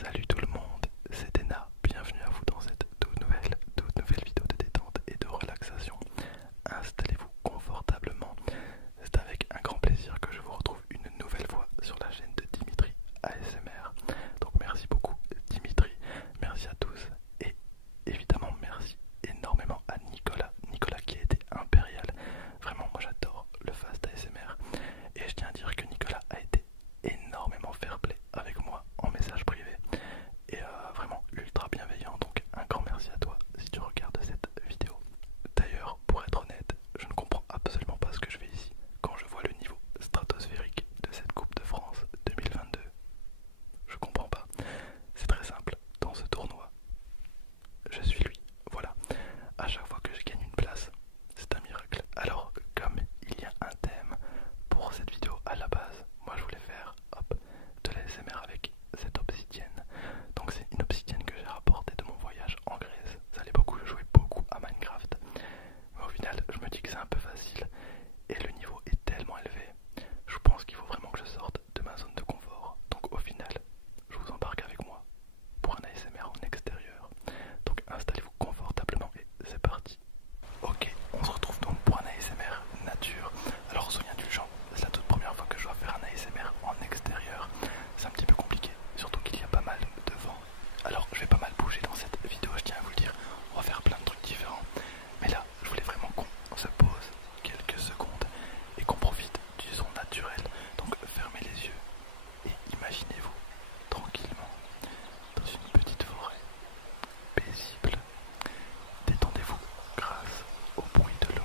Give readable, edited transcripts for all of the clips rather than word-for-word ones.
Salut tout le monde, c'est Ena, bienvenue à vous dans cette toute nouvelle vidéo de détente et de relaxation. Installez-vous confortablement, c'est avec un grand plaisir que je vous retrouve une nouvelle fois sur la chaîne de Dimitri ASMR. Donc merci beaucoup Dimitri, merci à tous et évidemment merci énormément à Nicolas qui a été impérial. Vraiment moi j'adore le fast ASMR et je tiens à dire que Nicolas a été énormément fair play avec moi en message privé et vraiment ultra bienveillant, donc un grand merci à toi si tu regardes cette vidéo. D'ailleurs, pour être honnête, je ne comprends absolument pas ce que je fais ici quand je vois le niveau stratosphérique de cette Coupe de France 2022. Je comprends pas. C'est très simple, dans ce tournoi, je suis lui, voilà. À chaque fois que je gagne une place, c'est un miracle. Alors, comme il y a un thème pour cette vidéo à la base, moi je voulais faire de l'ASMR avec cette obsidienne. Donc c'est une obsidienne que j'ai rapportée de mon voyage en Grèce. Ça allait beaucoup, je jouais beaucoup à Minecraft. Mais au final, je me dis que c'est un peu facile et le niveau est tellement élevé. Je pense qu'il faut vraiment que je sorte de ma zone de confort. Donc au final, je vous embarque avec moi pour un ASMR en extérieur. Donc installez-vous confortablement et c'est parti. Ok, on se retrouve donc pour un ASMR nature. Alors soyez indulgents, c'est la toute première fois que je dois faire un ASMR en extérieur. C'est un petit peu compliqué, surtout qu'il y a pas mal de vent. Alors je vais pas mal bouger dans cette vidéo, je tiens à vous le dire. On va faire plein de trucs différents. Mais là, je voulais vraiment qu'on se pose quelques secondes et qu'on profite du son naturel. Donc fermez les yeux et imaginez-vous tranquillement dans une petite forêt paisible. Détendez-vous grâce au bruit de l'eau.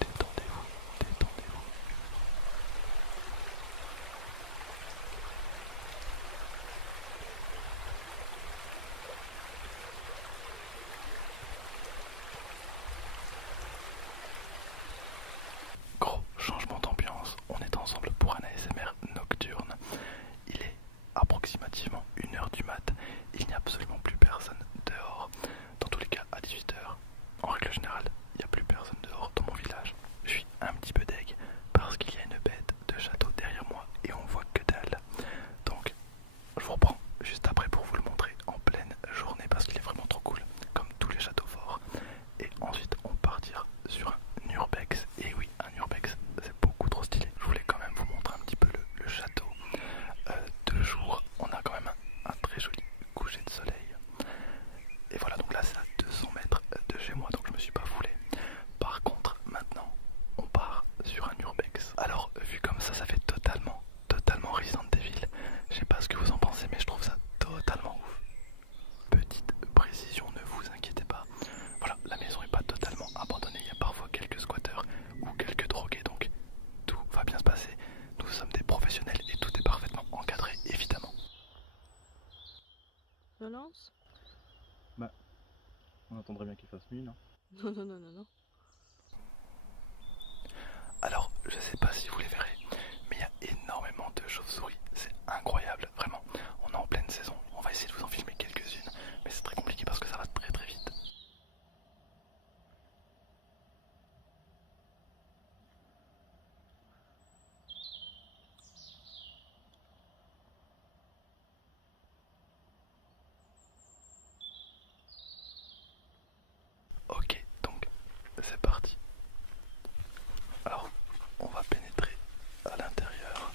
Détendez-vous, détendez-vous. Gros changement d'ambiance, on est ensemble pour un ASMR nocturne. Il est approximativement 1 heure du mat. Il n'y a absolument plus personne dehors. Dans tous les cas, à 18 h, en règle générale, il n'y a plus personne dehors dans mon village. Je suis un petit peu deg parce qu'il y a une bête de château derrière moi et on voit que dalle. Donc, je vous reprends juste après pour vous le montrer en pleine journée parce qu'il est vraiment trop cool, comme tous les châteaux forts. Et ensuite, on partira sur un urbex. Et oui, un urbex, c'est beaucoup trop stylé. Je voulais quand même vous montrer un petit peu le château. De jour, on a quand même un très joli coucher de soleil. Et voilà, donc là c'est à 200 mètres de chez moi, donc je me suis pas foulé. Par contre, maintenant, on part sur un urbex. Alors, vu comme ça fait totalement Resident Evil. Je sais pas ce que vous en pensez, mais je trouve ça totalement ouf. Petite précision, ne vous inquiétez pas. Voilà, la maison est pas totalement abandonnée. Il y a parfois quelques squatteurs ou quelques drogués, donc tout va bien se passer. Nous sommes des professionnels et tout est parfaitement encadré, évidemment. Je lance? Bah, on attendrait bien qu'il fasse nuit, non? Non, non, non, non, non. Alors, je sais pas si vous les verrez, mais il y a énormément de chauves-souris. C'est incroyable, vraiment. On est en pleine saison. On va essayer de vous en filmer quelques-unes, mais c'est très compliqué parce que ça va très très vite. Ok, donc c'est parti. Alors, on va pénétrer à l'intérieur.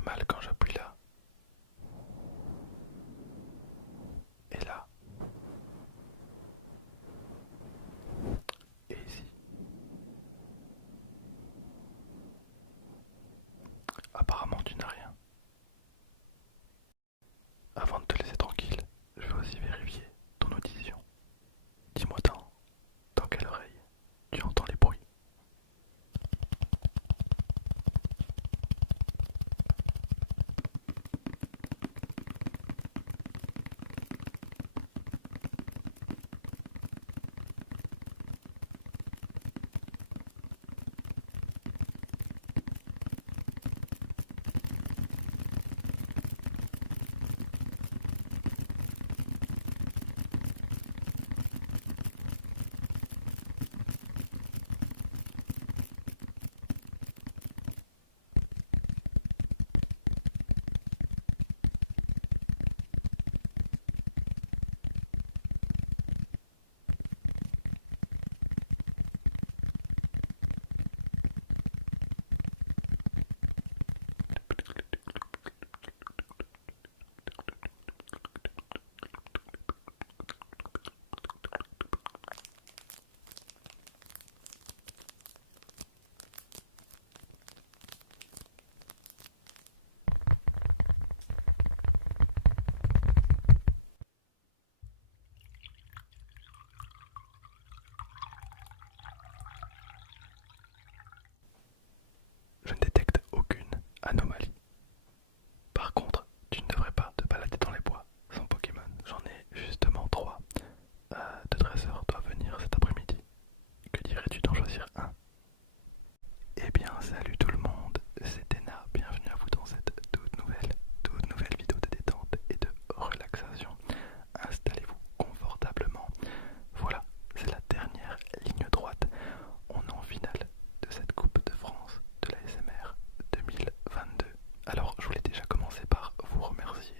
fait mal quand j'appuie là. Et là. Et ici. Apparemment tu n'as rien. Avant de te laisser tranquille, je vais aussi vérifier ton audition. Dis-moi dans quelle oreille tu entends les bruits. Je ne détecte aucune anomalie. Par contre, tu ne devrais pas te balader dans les bois sans Pokémon. J'en ai justement 3. Deux dresseurs doivent venir cet après-midi. Que dirais-tu d'en choisir un? Eh bien, salut tout le monde, c'est Tena. Bienvenue à vous dans cette toute nouvelle vidéo de détente et de relaxation. Installez-vous confortablement. Voilà, c'est la dernière ligne droite. On est en finale de cette Coupe de France de la SMR 2022. Alors, je voulais déjà commencer par vous remercier.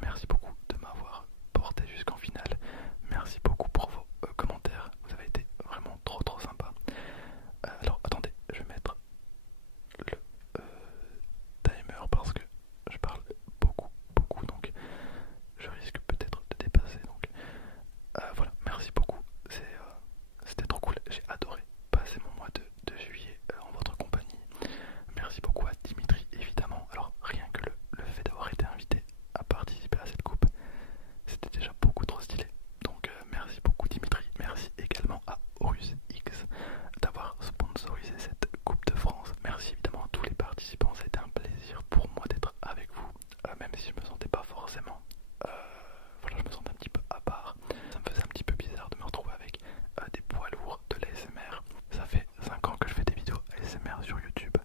Merci beaucoup de m'avoir porté jusqu'en finale. Merci beaucoup pour vos commentaires. Vous avez été vraiment trop sympa. Alors, attendez, je vais mettre le timer parce que je parle beaucoup, donc je risque peut-être de dépasser. Donc, voilà, merci beaucoup. C'était trop cool. J'ai adoré passer mon mois de juillet en votre compagnie. Merci beaucoup à Dimitri, évidemment. Alors, rien que le fait d'avoir été invité à participer à cette coupe, c'était déjà beaucoup trop stylé. Donc, merci beaucoup, Dimitri. Merci également à Horus X d'avoir sponsorisé cette Coupe de France. Merci évidemment à tous les participants. C'était un plaisir pour moi d'être avec vous, même si je me sentais pas forcément. Voilà, je me sentais un petit peu à part. Ça me faisait un petit peu bizarre de me retrouver avec des poids lourds de l'ASMR. Ça fait 5 ans que je fais des vidéos ASMR sur YouTube.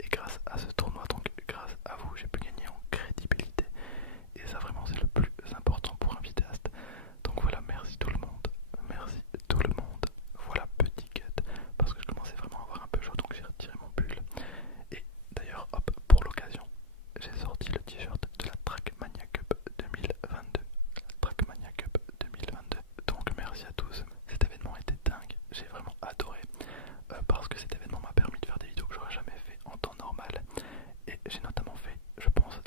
Et grâce à ce tournoi, donc grâce à vous, j'ai pu gagner en crédibilité. Et ça vraiment c'est le plus important pour un vidéaste. Donc voilà, merci tout le monde. Merci tout le monde. Voilà, petit cut. Parce que je commençais vraiment à avoir un peu chaud, donc j'ai retiré mon pull. Et d'ailleurs, hop, pour l'occasion, j'ai sorti le t-shirt de la Trackmania Cup 2022. Trackmania Cup 2022. Donc merci à tous. Cet événement était dingue. J'ai vraiment adoré. Parce que cet événement m'a permis de faire des vidéos que j'aurais jamais fait en temps normal. Et j'ai notamment fait, je pense,